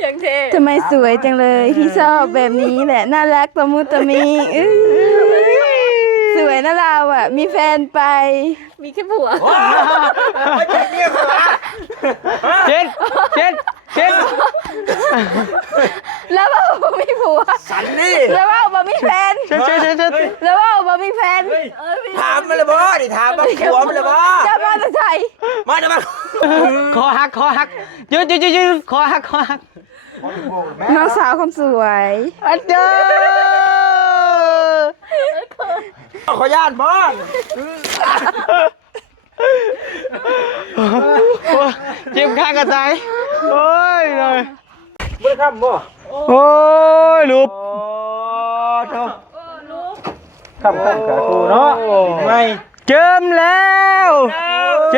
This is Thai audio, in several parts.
อย่างเท่ ทำไมสวยจังเลยพี่ชอบแบบนี้แหละน่ารักตะมุตะมีสวยนะเราอ่ะมีแฟนไป มีแค่ผัว ไม่ใช่เมียเขาเช็ดแล้วว่าบ่มีผัว สันนี่ แล้วว่าบ่มีแฟน เช็ด แล้วว่าบ่มีแฟน ถามมันเลยบ่ดิถามมาผัวมันเลยบ่ จะมาจะใส่ มาเดี๋ยวมา คอหักยืดคอหัก น้องสาวคนสวย อันเด้อ ขอย่านบ่ จิ้มข้างกระจายโอ้ยเลย ไม่ทำบ่ โอ้ยลูก โอ้โธ่ทำกับกูเนาะไม่ เจิมแล้วเ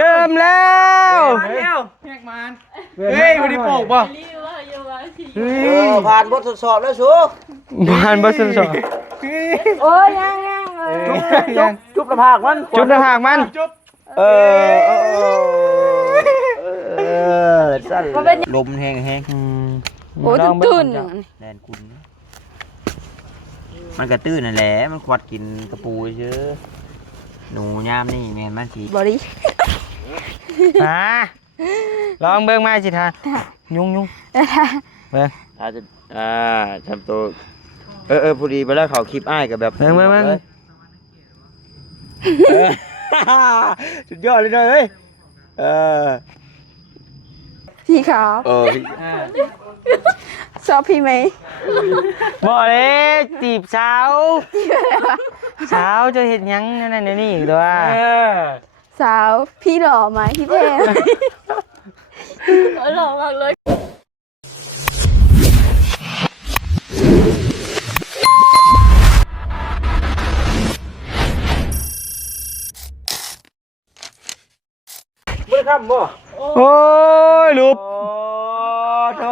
ฮ้ยวันนี้โปกป่ะ ผ่านบททดสอบแล้วชู ผ่านบททดสอบ โอ้ยยัง จุ๊บละภาคมัน จุดหน้าผากมัน สั้นลมแห้ง โอ้ยตื่น แดนคุณมันกระตื้นนั่นแหละมันควัดกินกระปูเชื้อหนูย่ามนี่แม่นมันสี บอดี้ ลองเบิ่งมาสิท่านยุ่งเบิ่ง อาจจะทำตัวพอดีไปแล้วเขาคลิปอ้ายกับแบบ เบิ่ง สุดยอดเลยเฮ้ยพี่ขาว ชอบพี่ไหม บอกเลยจีบสาวจะเห็นยังนั่นนี่อีกตัว สาวพี่หล่อไหมพี่เท่ หล่อมากเลย ไม่ทำบ่ โอ้ยลูก โธ่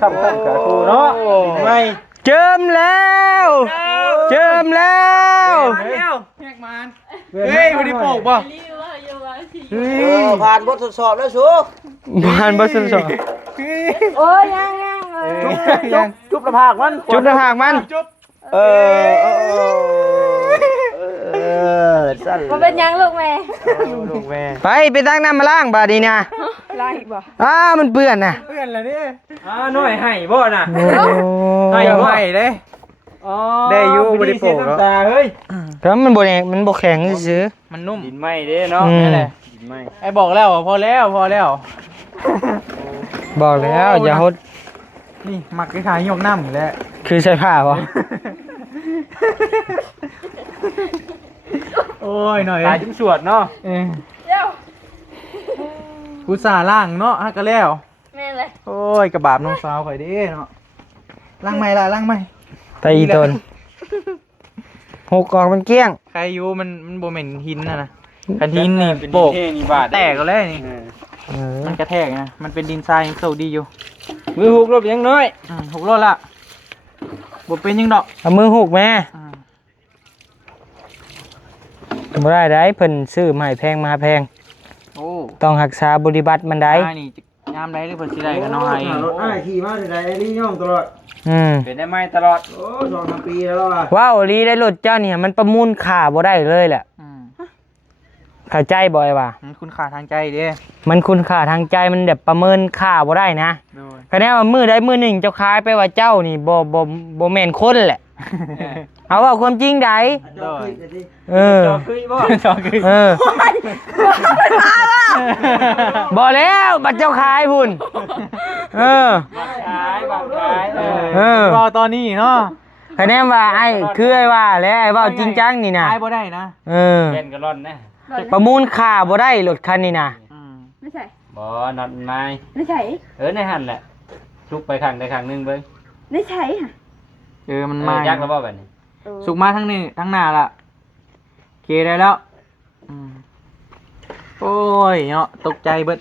ทำกับกูเนาะไม่ เจิมแล้วเฮ้ยวันนี้โปกป่ะ ผ่านบททดสอบแล้วชู ผ่านบททดสอบ โอ้ยยัง จุ๊บละภาคมัน จุดหน้าผากมัน สั้น มันเป็นยังลูกแม่ ลูกแม่ ไปตั้งน้ำมาล้างบาดนี้นะ ไล่บ่ มันเปื้อนนะ น้อยให้บ่น่ะ ให้เลย ได้อยู่บ่ได้โปกหรอก เฮ้ย แล้วมันบ่แข็งซื้อ มันนุ่ม ดินไหม้เด้เนาะ นั่นแหละ ดินไหม้ ไอ้บอกแล้วพอแล้ว บอกแล้วอย่าหด นี่หมักขายยกน้ำแล้ว คือใช้ผ้าป่ะ โอ้ยหน่อย ตายจุ่มสวดเนาะ เดี๋ยว กูสาล่างเนาะฮักก็แล้ว แม่เลย โอ้ยกระบาบน้องสาวข่อยเด้เนาะล่างไหมล่ะล่างไหม ไปอีตนหกออกมันเกลี้ยง ใครอยู่มันโบเหม็นหินนะคันหินนี่โปก นี่บาด แตกก็แล้วนี่มันกระแทกนะมันเป็นดินทรายยังโซดีอยู่ มือหุกรบยังน้อย 6 รถละบ่เป็นยังดอก เอามือหกแม่บ่ได้เพิ่นซื้อมาให้แพงมาแพง โอ้ ต้องรักษาบริบัติมันได้ นี่ยามได้หรือเพิ่นสิได้ก็น้อย รถอ้ายขี่มาที่ไหนนี่ย่องตลอด เป็นได้ไหมตลอด โอ้2-3 ปีแล้วอ่ะ ว้าวลีได้รถเจ้าเนี่ยมันประมูลค่าบ่ได้เลยแหละเข้าใจบ่อยว่า มันคุณค่าทางใจเด้ มันคุณค่าทางใจมันแบบประเมินค่าบ่ได้นะ โดย คะแนนว่ามือใดมือหนึ่งเจ้าขายไปว่าเจ้านี่บ่แม่นคนแหละ เอาว่าความจริงใด โดย จอคุยบ่ จอคือ บ่แล้วบัดเจ้าขายพุ่นขายบักขาย รอตอนนี้เนาะ คะแนนว่าไอ้คือไอ้ว่าแล้วไอ้เว้าจริงจังนี่นะ ขายบ่ได้นะ เป็นกระร่อนนะ ประมูลค่าบ่ได้รถคันนี้นะ ไม่ใช่ บ่นัดนาย ไม่ใช่ ในหันแหละชุกไปข้างใดข้างนึงเบิ่ง ไม่ใช่ค่ะ มันมา ยักแล้วบ่บัดนี้ สุกมาทั้งนี้ทั้งหน้าละเคได้แล้วโอ้ยเนาะตกใจเบิด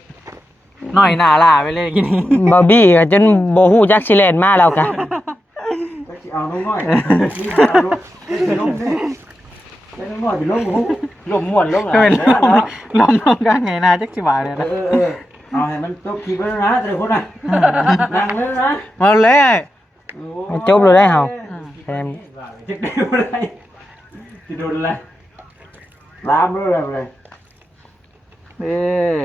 หน่อยหน้าล่าไปเลยกินนี้ บอบบี้ก็จนบ่ฮู้จักสิแล่นมาแล้วกะ เอาน้องน้อยนี่เอาลูกนี่ลงนี่น้องน้อยไปลงหูลมม่วนลงอ่ะ ก็เป็นลมกันไงนาจักสิบาทเลยนะ เอาให้มันจบคลิปแล้วนะแต่ละคนน่ะนั่งแล้วนะ มาเลย มันจบเลยได้เฮาแถม จะได้อะไรจะโดนอะไรลามเลยอะไร เออ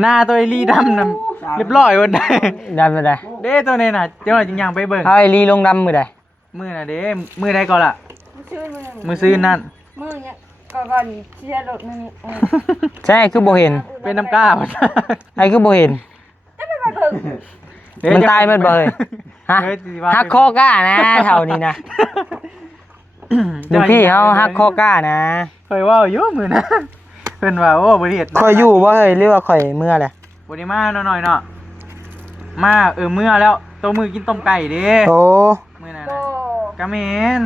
หน้าตัวไอ้ลีดำนำเรียบร้อยวันใด ดำไปได้ เด้ตัวนี้น่ะเจ้าหน่อยจริงยังไปเบิ่ง เอาไอ้ลีลงดำมือใด มือน่ะเด้มือใดก่อนล่ะ ชื่อมือ มือซื้อนั่น มือเนี่ยก่อนเชียร์รถมือนี่ ใช่คือบ่เห็น เป็นน้ำก้ามัน ไอ้คือบ่เห็น มันตายมันบ่เฮ้ยฮะฮักคอก้านะเท่านี้นะดูพี่เขาฮักคอก้านะ เคยว่าอยู่มือนะเพิ่นว่าโอ้บ่ได้เฮ็ด คอยอยู่บ่เฮ้ยหรือว่าคอยเมื่อแหละ บ่ได้มาหน่อยๆเนาะมาเมื่อแล้วตัวมือกินต้มไก่เด้ โอ้ มื้อนั้น โต น่ะกะแม่น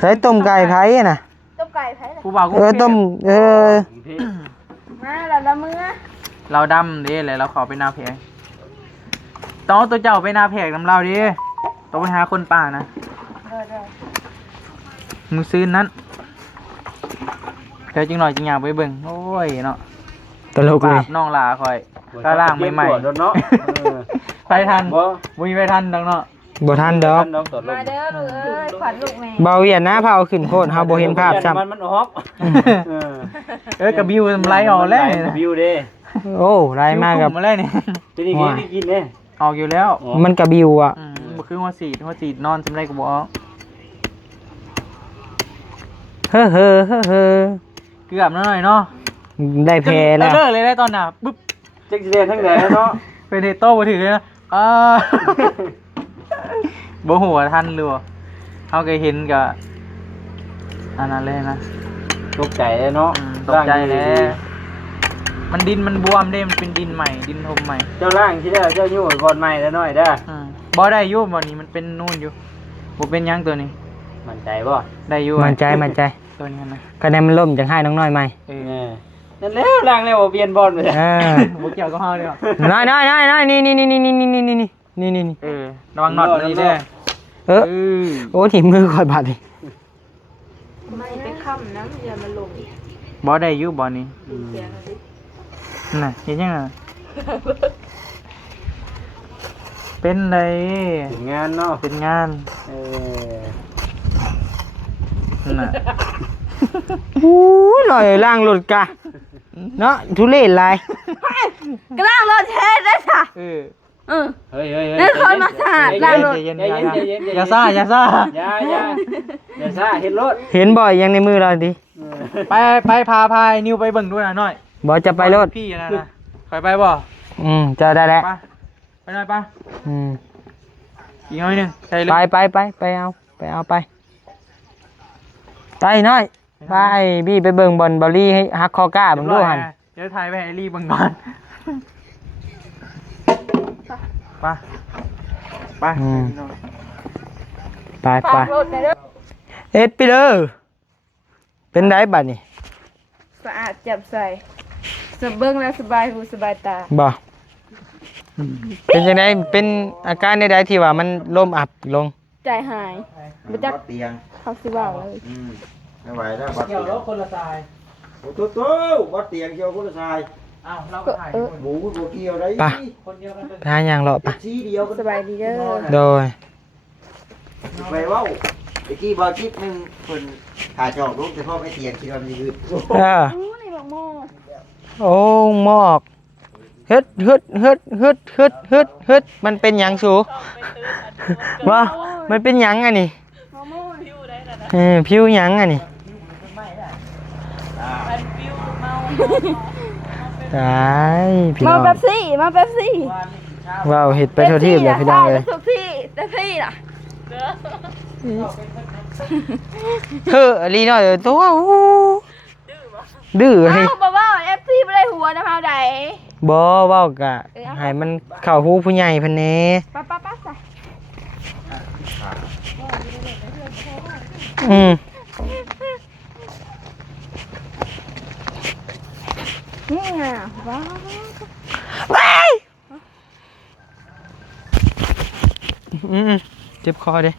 เฮ้ยต้มไก่ไผน่ะ ต้มไก่ไผ่ ผู้บ่าวกู ต้มมาแล้วละมือ เราดำเด้แล้วเราขอไปนาแพงต้องเอาตัวเจ้าไปนาแพงนำเราดิต้องไปหาคนป่านะมือซื้อนั้นเดี๋ยวจริงหน่อยจริงอยากไปเบิ่งโอ้ยเนาะ ตลกเลย น้องหลาคอยก็ล่างใหม่ เนาะ ๆไปทัน บ่ บ่มีไปทันดอกเนาะ บ่ทันดอก มาเด้อลูกเอ้ยขวัญลูกแม่ เบาเวียนนะพาเอาขึ้นโพดเฮาบ่เห็นภาพซ้ำ มันออกกระบิวมันไหลออกแล้วนี่นะ วิวเด้ โอ้ไรมากกับ มาแล้วนี่ ทีนี้กินเด้ ออกอยู่แล้ว มันกระบิวอ่ะ บ่คือหัวสีนอนจำได้ก็บ่ออก เฮ้อเฮ้อเฮ้อเฮ้อ เกือบหน่อยเนาะ ได้แพ้แล้ว เลิกเลยได้ตอนน่ะปึ๊บ จักสิเล่นทั้งไหนเนาะ เป็นเฮโต้บ่ถือเลยนะบ่หัวทันเลยเฮาเคยเห็นก็อันนั้นเลยนะ ตกใจเนาะ ตกใจแล้วมันดินมันบวมเด้มันเป็นดินใหม่ดินทมใหม่ เจ้าล่างที่ได้เจ้ายู่ก่อนใหม่แล้วน้อยเด้อ บ่ได้อยู่บ่นี้มันเป็นนู่นอยู่บ่เป็นหยังตัวนี้ มั่นใจบ่ ได้อยู่ มั่นใจมั่นใจ ตัวนี้นะ คะแนนมันล่มจังให้น้องน้อยใหม่ นั่นแล้วล่างแล้วเปลี่ยนบอลไป เออ บ่เกี่ยวกับเฮาเด้อ น้อยน้อยน้อยน้อยนี่นี่ ระวังน็อตนี่เด้อ โอ้ถีมือคอยบาดดิ ไม่ไปค่ำนะอย่ามาลง บ่ได้อยู่บ่นี้น่ะเฮ็ดยังไงเป็นได ถึงงานเนาะ เป็นงาน น่ะ อู้ลอยล่างหลุดกะเนาะทุเรศลาย กล้างรถเทสได้ค่ะ เฮ้ย เฮ้ย นี่คนมาสาดล่างรถ เย็นอย่าซ่าอย่าซ่าเห็นรถ เห็นบ่อยยังในมือเราดิ ไปพานิวไปเบิ่งด้วยหน่อย บ่จะไปรถ พี่นะไปบ่ จะได้แล้ว ไปหน่อยป่ะ อีกหน่อยนึงใช่เลย ไปเอาไปน้อยไปบี้ไปเบิ่งบอลบอลลี่ให้ฮักคอก้าบังดูหัน เดี๋ยวถ่ายไปให้รีบเบิ่งก่อนไป ไป ฝากรถในเด้อ เอ็ดไปเลยเป็นไดบัดนี่ สะอาดแจ่มใสสบเบิ้งแล้วสบายหูสบายตา บ่เป็นจังไดเป็นอาการใดๆที่ว่ามันล่มอับลง ใจหายบ่จัก เตียง เขาสิว่าเลย ไม่ไหวแล้วบัด เกี่ เตี ย ยว ง รถคนละทราย โอ้โตบัดเตียงเกี่ยวคนละทราย อ้าวเราก็ถ่ายคน หมูบ่เกี่ยวได้ คนเดียวกันเลย พาอย่างเลาะปะ สีเดียวกัน สบายดีเด้อ โดย ไปเว้าตะกี้บ่คิดนึงเพิ่นขาจอกลูกแต่พ่อไม่เตียงคิดว่ามันสิคือ นี่บอกโม โอ้หมอกฮึดมันเป็นหยังสูว่ามันเป็นหยังอ่ะนี่ผิวหยังอ่ะนี่ตายพี่น้ มา อง เป๊ปซี่ ว้าวเห็ดไปเท่าที่เลยพี่น้องเลย ทุกที่แต่พี่ล่ะ เฮ้อลีน้อยตัวดื้อให้ บอกว่าเอฟซีไม่ได้หัวนะพาวใด บ่เว้ากะให้มันเข้าหูผู้ใหญ่เพิ่นแหน่ ป้าใส่ นี่ไงว้าว เจ็บคอเด้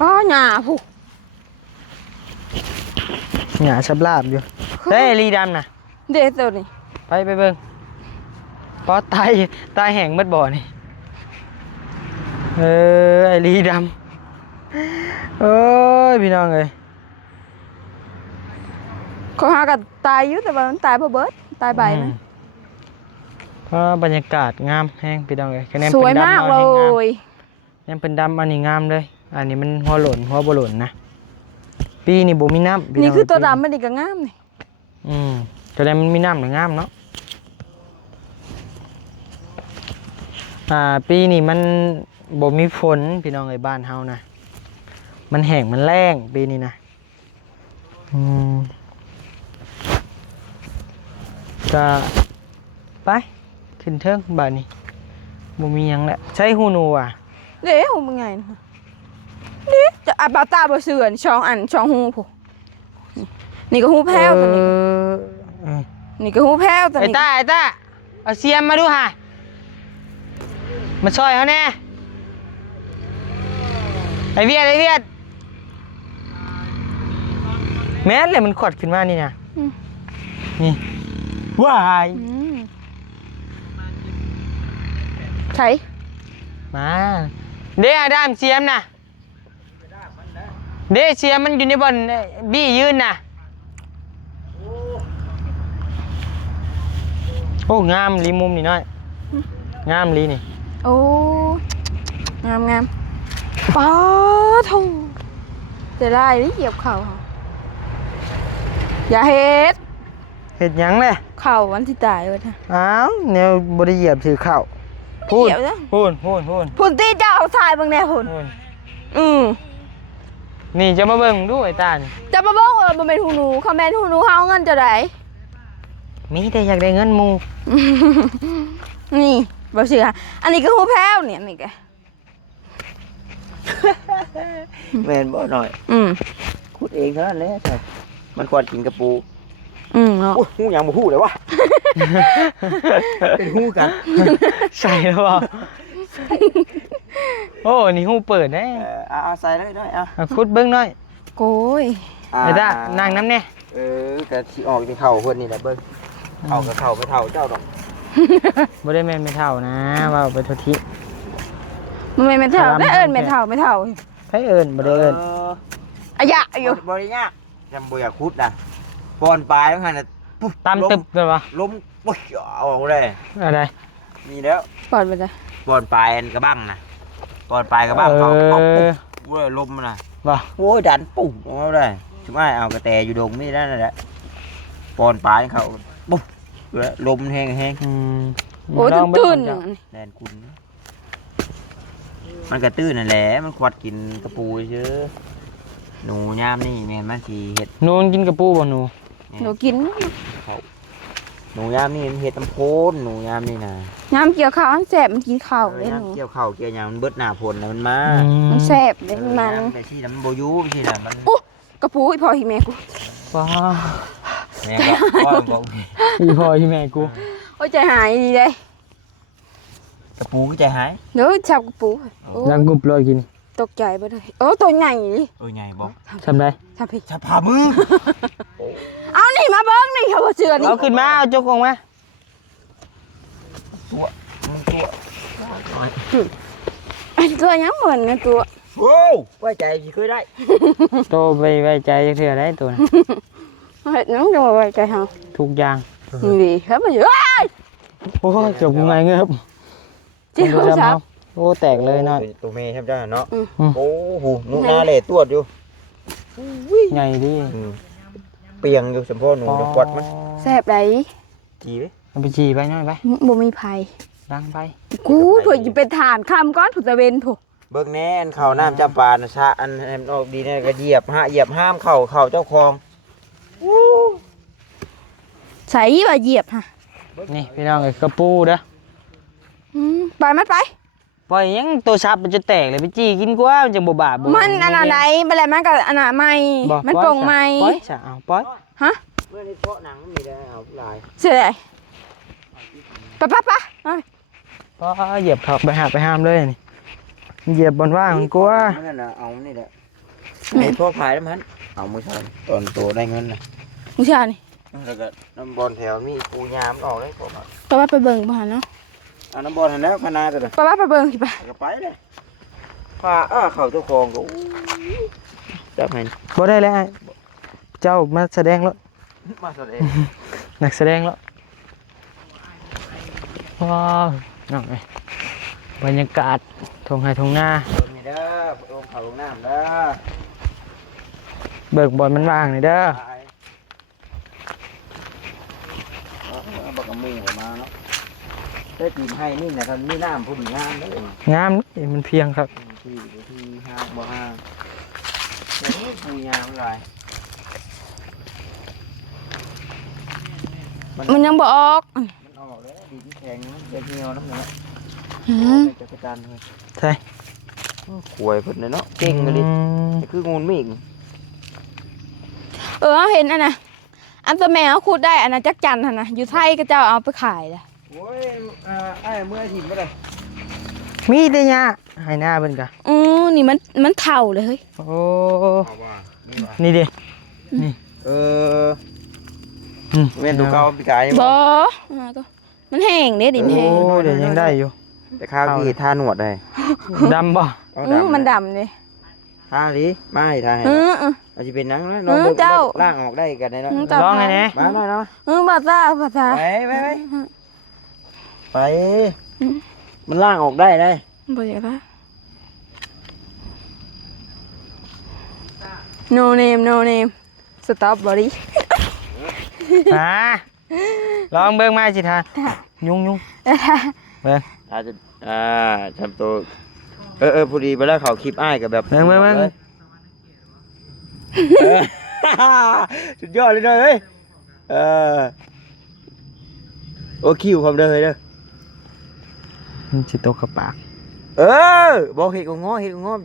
อ๋อหน้าผู้ หยาชับลาบอยู่ เด้ลีดำน่ะ เด็ดตัวนี้ ไปเบิ่งปอตายแห้งเบิดบ่อนี่ไอ้ลีดำเอ้ยพี่น้องเอ้ย เขาหากันตายอยู่แต่ว่ามันตายเพราะเบิดตายใบมัน เพราะบรรยากาศงามแห้งพี่น้องเอ้ยคะแนน ส เป็ วย นดำ มาก เอา เล แห้งงาม ย ยังเป็นดำอันนี้งามเลยอันนี้มันหัวหล่นหัวบ่หล่นนะปีนี่บ่มีน้ำพี่ นี่ ง คือตัว ปี ดำมันนี่ก็งามนี่ คะแนนมันมีน้ำหรืองามเนาะปีนี้มันบ่มีฝนพี่น้องเอ้ยบ้านเฮานะมันแห้งมันแล้งปีนี้นะจะไปขึ้นเทิงบ้านนี้บ่มีหยังแหละใช้หูหนูอ่ะ เด้หูมึงไงนะนี่จะอาบาตาบ่เสื่อนช่องอันช่องหูผู้นี่ก็หูแพ้วตัวนี้นี่ก็หูแพ้วตัว ไอ้ นี้ ตาเอาเสียมมาดูฮะมาช่วยเขาแน่ไอเวียดแม่นเลยมันขดขึ้นมานี่นะนี่ว้าย ใช่ มาเด้อดามเสียมนะเด้เสียมมันอยู่ในบ่อนบี้ยืนนะโอ้งามลีมุมนี่น้อยงามลีนี่ โอ้งามงามป้าทูจะได้หรือเหยียบเข่าอย่าเฮ็ด เห็ดหยังเลย เข่าวันที่ตายเว้ยนะ อ้าวแนวบริเหยียบถือเข่าพู เห ด ยียบนะ พูด พุ่นตีเจ้าเอาทรายบางแน่พุ่นนี่จะมาเบิ่งดูไอ้ตานี่ จะมาบอกว่ามันเป็นหูหนูคอมเมนต์หูหนูเฮาเงินจะได้ มีแต่อยากได้เงินหมู นี่บ่เชื่ออันนี้ก็หูแพ้วเนี่ยนี่แก แม่นบ่หน่อยขุดเองเท่านั้นแหละใช่มันควรกินกระปู เนาะ โอ้ยหูหยังบ่ฮู้เลยวะ เป็นหูกัน ใส่แล้วเปล่าโอ้นี่หูเปิดแน่ เอาใส่เลยหน่อยเอา คุดเบิ่งหน่อย โกย ไอ้ตานั่งน้ำแน่ แต่สิออกที่เข่าเพิ่นนี่แหละเบิ่งเข่ากับเข่าไปเท่าเจ้าดอก บ่ได้แม่นไม่เท่านะว่าไปโทษที มันไม่เท่าได้เอิ้นไม่เท่าไม่เท่า ให้เอิ้นบ่ได้เอิ้น อะยะอยู่ บ่ได้ยากจำบ่อยากขุดนะปอนปลายทั้งหันน่ะปุ๊บ ตามตึบเลยวะ ล้มปุ๊บเอาออกเลย อะไร มีแล้ว ปอดไปจ้ะ ปอนปลายอันกระบังนะปอนปลายกระบังเขาเอาปุ๊บเว้ยล้มน่ะ บ่ โอ้ยดันปุ๊บเอาได้ถึงว่าเอากระแตอยู่ดงนี่นั่นแหละปอนปลายเขาปุ๊บลมแห้ง โอ้ยตื่นๆ แดนคุณมันกระตื้นนั่นแหละมันควัดกินกระปูเชื้อหนูย่ามนี่แม่นมันสีเห็ด หนูกินกระปูบ่หนู หนูกิน หนูย่ามนี่มันเห็ดตำโพนหนูย่ามนี่นะ น้ำเกี่ยวข้าวมันแสบมันกินข้าวเลยหนู เกี่ยวข้าวเกี่ยวหยังมันเบิดหน้าพลนะมันมา มันแสบเลยมัน แต่ที่มันโบอยูไม่ใช่น่ะมัน โอ้กระปูอีพอหิแม่กู ว้า แม่บอก อีพ่ออีแม่กู โอ้ยใจหายดีเลย กระปูก็ใจหาย เดี๋ยวจับกระปูโอ้ ยังกรุบเลยกิน ตกใจไปเลยโอ้ตัวใหญ่ดิ ไงบอก ทำไร ทำพี่ จะพามือ เอานี่มาเบิ้งนี่เขาบอกเชื่อนี่ เอาขึ้นมาเอาจกออกมา ตัวมึงตัว ไอ้ตัวยังเหมือนนะตัว โอ้ไว้ใจเคยได้ โตไปไว้ใจจักเทื่อได้ตัวนะ เห็ดน้องจะมาไว้ใจเขา ทุกอย่าง นี่ดิครับมันเยอะ โอ้จบไงเงือบ จิ้ม มันดู ซับ โอ้แตกเลยเนาะ ตัวเมย์ใช่ไหมจ้าเนาะ อืม โอ้โหลูกนาเล่ตรวจอยู่ ใหญ่ดิ เปียงอยู่สมพ่อหนูกวัดมัน แสบไหน จีไหม เอาไปฉี่ไปหน่อยไป บ่มีไผ่ ดังไป กูเผื่อจะเป็นฐานคำก้อนถูกตะเวนถูก เบิ่งแน่อันเข่าน้ำจำปานะชะอันออกดีเนี่ยก็เหยียบห้ามเข่าเจ้าคลอง ใส่ว่าเหยียบฮะ นี่พี่น้องไอ้กระปูเด้อ ไปมันไป ปล่อยยังตัวซับมันจะแตกเลยไปจี้กินกว่ามันจะบ่บาปบ่ มันอันไหนเป็นไรมันกับอันไหนไม่ บ่ มันโปร่งไหม ปล่อยซะเอาปล่อย ฮะ เมื่อนี้เพาะหนังมีได้เอาลาย เสียดายไปไปไป ปล่อยเหยียบถอกไปห้ามเลยนี่เหยียบบนว่างมันกลัว นั่นน่ะเอานี่แหละไอ้พ่อพายแล้วมันเอามือใส่ตอนโตได้เงินนะ มึงเชื่อนี่ แล้วก็น้ำบอลแถวมีปูยามออกเลยผม ไปว่าไปเบิ่งบ่หั่นเนาะ เอาน้ำบอลหันแล้วพนาตัวเด้อ ไปว่าไปเบิ่งสิไป ก็ไปเลยพาเข้าเจ้าของก็จับให้ บ่ได้แล้วเจ้ามาแสดงแล้ว มาแสดง นักแสดงแล้วว้าวน้องเอ้ยบรรยากาศทงไห้ทงหน้า นี่เด้อลงเขาลงน้ำเด้อ เบิกบอลมันว่างเลยเด้อ บักกะมูออกมาเนาะได้ตีนให้นี่นะท่านมีน้ำพุ่มงามเลย งามนี่มันเพียงครับ ที่ห้าบ่ห้าแต่นี่ปูยามอะไร มันยังบ่ออก มันออกแล้วดินแข็งจะเหี่ยวน้ำเนาะ หือ จะกระจานเลย ใช่ ขวยเพิ่นเลยเนาะเก่งเลยคืองูมิ่ง เห็นอันน่ะอันตัวแมวขุดได้อันน่ะจักจันหั่นน่ะอยู่ไทยก็เจ้าเอาไปขายเลย โอ้ยไอ้เมื่อถิ่นบ่ได้ มีได้ยะให้หน้าเพิ่นกะ นี่มันเท่าเลยเฮ้ย โอ้นี่ดินี่ เออเว้นดูเก่าปีกาย บ่ก็มันแห้งเด้ดินแห้ง โอ้เดี๋ยวยังได้อยู่ แต่ข้าวที่ท่าหนวดได้ ดำบ่ มันดำเลย ท่าดิมาให้ท่าให้ อาจจะเป็นนังนะน้องล่างออกได้กันได้เนาะ ร้องไงแน่ มาหน่อยเนาะ ภาษาไปมันล่างออกได้ได้ บ่อยากละ no name stop body มาลองเบิ่งมาสิทานยุ่งเบิ่ง อาจจะทำตัวพอดีไปแล้วเขาคลิปอ้ายกับแบบ เบิ่ง สุดยอดเลยเฮ้ยโอ้คิวความเด้อเฮ้ยเด้อ มันสิตกกับปาก บอกเห็ดของง้อ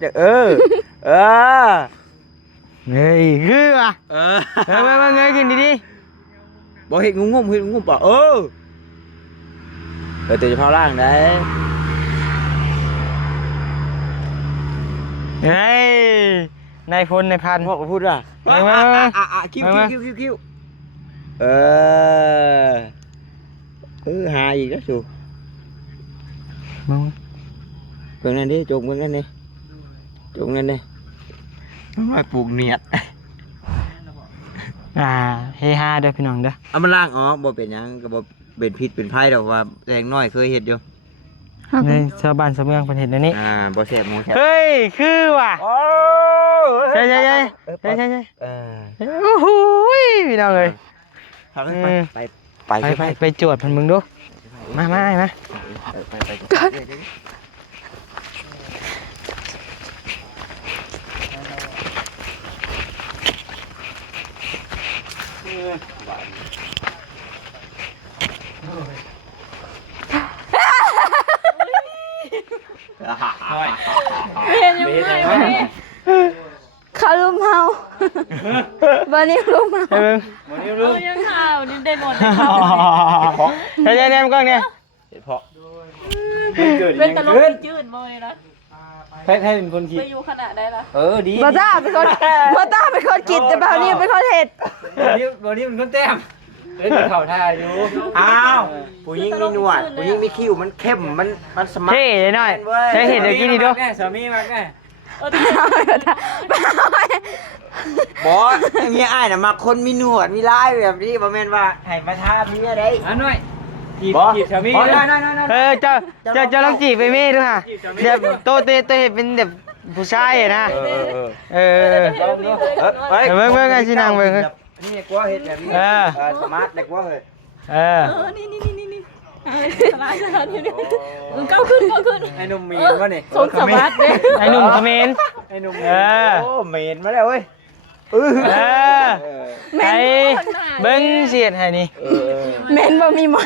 จาก เฮ้ยคือว่ะมาเงยขึ้นดิ บอกเห็ดงงเปล่าตัวจะเผาล่างได้ เฮ้ยนายพลนายพัน พ่อก็พูดว่า มาคิวหาอีกแล้วสูเบิ่งนั่นดิจงเบิ่งนั่นดิไม่ปลูกเนียด เฮฮาเด้อพี่น้องเด้อ เอามันล่างอ๋อบ่เป็นหยังก็บ่เป็นพิษเป็นภัยดอกว่าแรงน้อยเคยเฮ็ดอยู่ ในชาวบ้านชาวเมืองเพิ่นเห็นอันนี้ บ่แซ่บหมูแซ่บ เฮ้ยคือว่ะใช่โอ้โหพี่น้องเอ้ย ไปจวดเพิ่นมึงดูมาเขาลุมเฮาบ้านนี้ลุมเฮา ให้เบิ่ง ยังข่าวนี่ได้หมด ใช่แนมกล้องเนี่ย เป็นตลกจืดเลยนะ ให้เป็นคนคิด ไปอยู่ขนาดได้ละ ดี บ่ต้าเป็นคนกินแต่บ่าวนี่เป็นคนเฮ็ด วันนี้มันคนแต้มเล่นเข่าท่าอยู่ อ้าวผู้หญิงมีหนวดผู้หญิงมีคิ้วมันเข้มมันสมัคร เท่หน่อยใช้เห็นเดี๋ยวกินดีดู สามีมากแน่ บอสเมียอ้ายน่ะมาคนมีหนวดมีลายแบบนี้บ่แม่นว่าให้มาทาเมียได้ หน่อยจีบสามี เจ้าลองจีบไปมี่ดูค่ะเดี๋ยวโตเห็นเป็นแบบผู้ชายนะเบิ่งไงสินางเบิ่ง นี่กลัวเฮ็ดแบบนี้สมาร์ทได้กว่าเฮ้ย นี่สบายก้าวขึ้น ไอ้หนุ่มมีนวะนี่ สมสวัสดิ์เลย ไอ้หนุ่มเขมร ไอ้หนุ่ม โอ้เมนมาแล้วเว้ย ไอ้เบิ้งเสียดให้นี่ เมนบ่มีไหม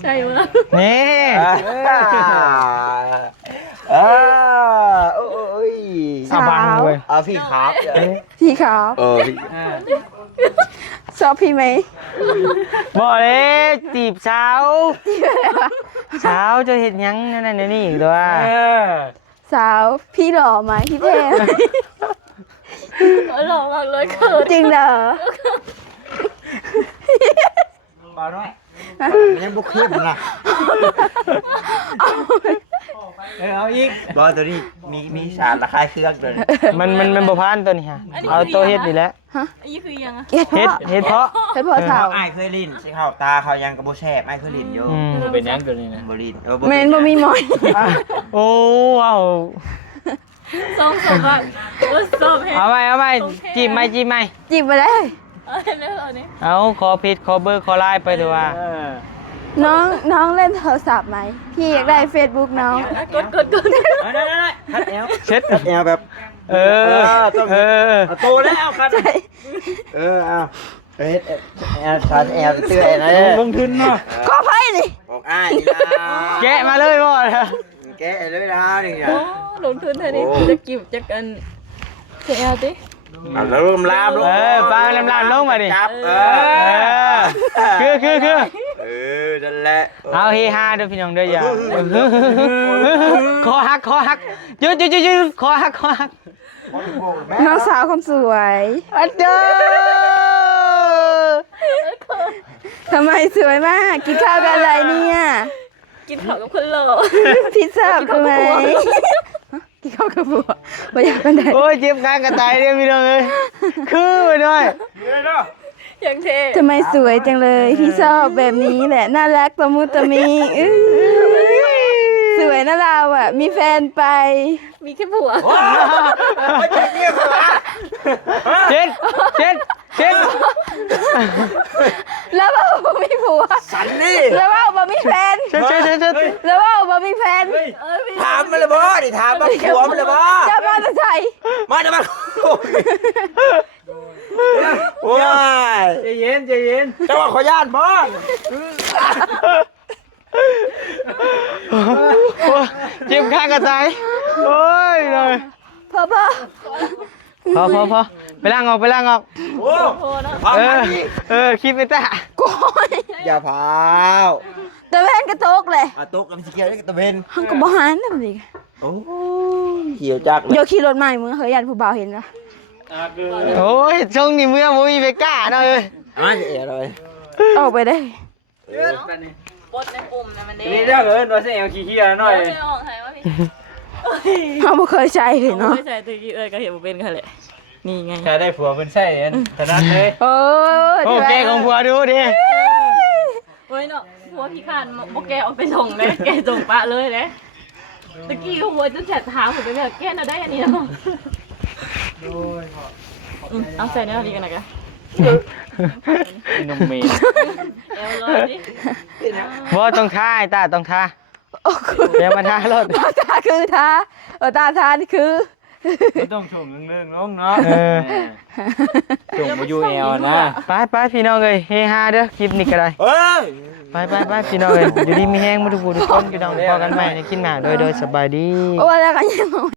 ใช่ไหม นี่ โอ้ย อาบังเว้ย พี่ครับ พี่ขาว พี่ ชอบพี่ไหม บอกเลยจีบสาวจะเห็นยังนั่นนี่อีกตัว สาวพี่หล่อไหมพี่แพง หล่อมากเลยเขิน จริงเหรอ บ่าวน้อยยังบ่คืบล่ะ เอาอีก บ่ตัวนี้มีสารระคายเครื่องตัวนี้ มันบ่ผ่านตัวนี้ฮะเอาตัวเฮ็ดนี่แหละ อันนี้คือยังอะ เฮ็ด เฮ็ดเพาะ เฮ็ดเพาะสาว อ้ายเคยลิ้นสิเข้าตาเขายังก็บ่แซ่บอ้ายเคยลิ้นอยู่ อืม เป็นยังตัวนี้นะ บ่ลิ้น แม่นบ่มีหมอน โอ้ว้าว สองอ่ะสอบเห็น เอาไหมจีบไหม จีบมาได้ แล้วเอานี้ เอาขอผิดขอเบอร์ขอไลน์ไปเถอะว่า น้องเล่นโทรศัพท์ไหมพี่อยากได้ Facebook น้อง กด ได้คัดแอว เช็ด คัดแอวแบบ เออ ต้อง เออ เอาโตแล้วคัดเอาเอ็ดแอวคัดแอวเตื้อยนะ ลงทุนเนาะ ขอไพ่ดิ บอกอ้ายนี่ล่ะ แกะมาเลยบ่ แกะเลยนะนี่ โอ้ลงทุนเท่านี้จะกิบจะกันเสียดิ เอาแล้วเริ่มลามลง เออปลาลำลงมาดิ จับเออคือนั่นแหละ เอาเฮฮาเด้อพี่น้องเด้ออย่าคอหักยืดคอหัก น้องสาวคนสวย อันเด้อ ทำไมสวยมากกินข้าวกับอะไรเนี่ย กินข้าวกับคนหล่อ พิซซ่าทำไมกินข้าวกับบัวบ่อยากเป็นได โอ้ยเจ็บกลางกระต่ายเด้อพี่น้องเอ้ยคือไปหน่อย อย่างเท่ ทำไมสวยจังเลยพี่ชอบแบบนี้แหละน่ารักตะมุตะมีอื้อสวยนะเราอ่ะ มีแฟนไป มีแค่ผัว ไม่ใช่เงี้ยเหรอ เช็ด แล้วว่าบ่มีผัว สันนี่ แล้วว่าบ่มีแฟน เช็ด แล้วว่าบ่มีแฟน ถามมันเลยบ่ดิถามมาผัวมันเลยบ่ จะมาจะใส่ มาจะมาโอ้ย ใจเย็น เจ้าว่าขอญาตบ่ เจ็บข้างกระต่ายโอ้ยเลย พ่อ พอไปล้างออก โอ้ โอ้เนาะ คลิปไปตา โก้ย อย่าพาว ตะเวนกระตกเลย อาตุกกับสิเกียวได้ตะเวน หังก็บ่หันนะพี่ โอ้เขียวจักเลย เดี๋ยวขี่รถใหม่มึงเฮ้ยยันผู้บ่าวเห็นนะ โอ้ยช่วงนี้เมื่อบ่มีไปกล้าเนาะเอ้ย มาจะเอ๋เลย ออกไปได้ ปดในปุ่มนะมันเด้ นี่เด้อเอิ้นว่าสิเอาขี้เกียจหน่อย ไม่ออกไหนวะพี่ เขาบ่เคยใช้เลยเนาะ ไม่ใส่ตะกี้ก็เห็นว่าเป็นกันแหละนี่ไง ถ้าได้ผัวเพิ่นใช้อันถนัดเลย โอ้ โอเคของผัวดูดิ เฮ้ยเนาะหัวพี่ขานโอแกเอาไปส่งเลยแกส่งปะเลยเลยตะกี้หัวจะแฉะเท้าผมไปแบบแกน่ะได้อันนี้เนาะเอาใส่เนื้อดีกันนะกัน นมเมย์ เอวเลยดิ บ่ต้องท่าไอ้ตาต้องท่า โอ้คือ เดี๋ยวมาท่ารถ ตาคือทาตาทานี่คือ ต้องชมเรื่องน้องเนาะ เออ ชมมาอยู่แอลนะ ไปพี่น้องเอ้ยเฮฮาเด้อคลิปนี้ก็ได้ เอ้ย ไปพี่น้องเอ้ยอยู่ดีมีแห้งมาทุกคนอยู่ดังพอกันใหม่ในคลิปหน้าโดยสบายดี โอ้แล้วกันยัง